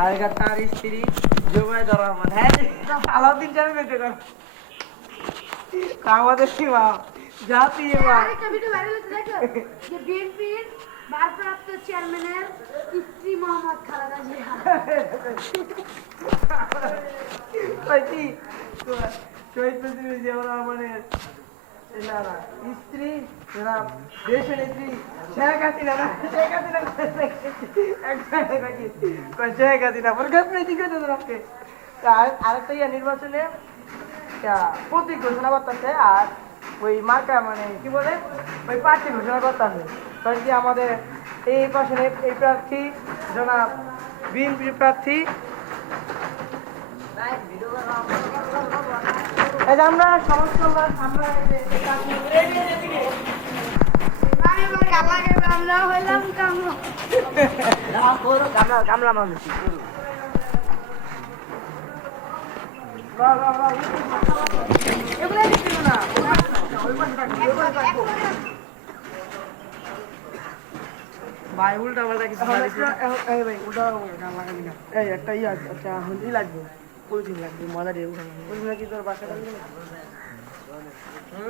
আগেকার তার স্ত্রী জুবাইদা রহমান। হ্যাঁ, আলাউদ্দিন জানে বেঁচে কর আমাদের সীমা জাতি আরেকটা ভিডিও ভাইরাল হচ্ছে দেখো, যে বিএনপির ভারপ্রাপ্ত চেয়ারম্যানের স্ত্রী মোহাম্মদ খালেদা জিয়া। কি শহীদ প্রেসিডেন্ট জিয়াউর রহমানের স্ত্রী দেশের নেত্রী শেখ হাসিনা না, শেখ হাসিনা শেখ হাসিনা আরেকটা নির্বাচনে প্রতীক ঘোষণা করতেছে, আর ওই মার্কা মানে কি বলে ওই প্রার্থী ঘোষণা করতেছে। কারণ কি আমাদের এই পাশে এই প্রার্থী জনাব বিএনপি প্রার্থী। আমরা সমস্ত আমরা হইলাম কামলা মানুষ ভাই উল্টা পাল্টা কিছু ভাই উল্টা লাগাবি না। এই একটা ই আছে, আচ্ছা ই লাগবে, পলিথিন লাগবে, মজা দিয়ে উঠানো পলিথিন কি তোর বাসাটা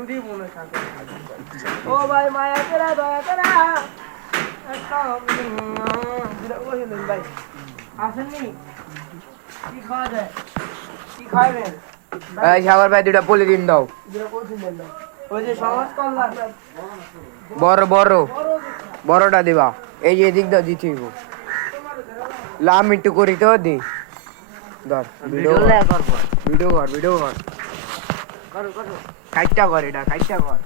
দিব মনে থাকে। ও ভাই মায়া তেরা দয়া তেরা ভাই আসেননি, কি খাওয়া যায়, কি খাইবেন? সাগর ভাই দুটা পলিথিন দাও, ওই যে সমাজ কল্যাণ বড় বড় বড়টা দিবা। এই যে এদিক দাও দিতে হইব, লাম একটু করি তো দি ধর ভিডিও কর ভিডিও কর কাইটটা কর, এটা কাইটটা কর।